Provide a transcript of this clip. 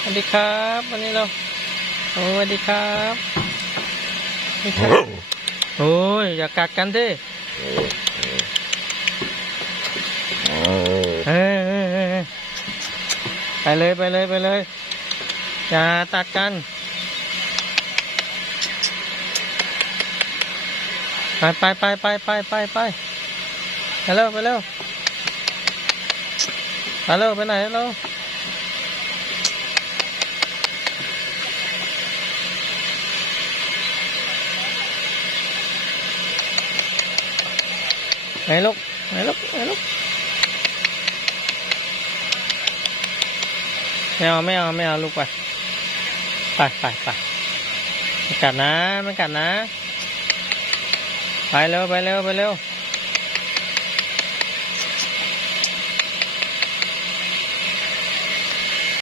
สวัสดีครับวันนี้เราโอ้สวัสดีครับสวัสดีครับโอ้ยอย่ากัดกันดิเออเออเออเออไปเลยไปเลยไปเลยอย่าตัดกันไปไปไปไปไปไปไปไปเร็วไปเร็วไปเร็วไปไหนเร็ว ไหนลูกไหนลูกไหนลูกไม่เอาไม่เอาไม่เอาลูกไปไปไปไปไม่กัดนะไม่กัดนะ ไปเร็วไปเร็วไปเร็ว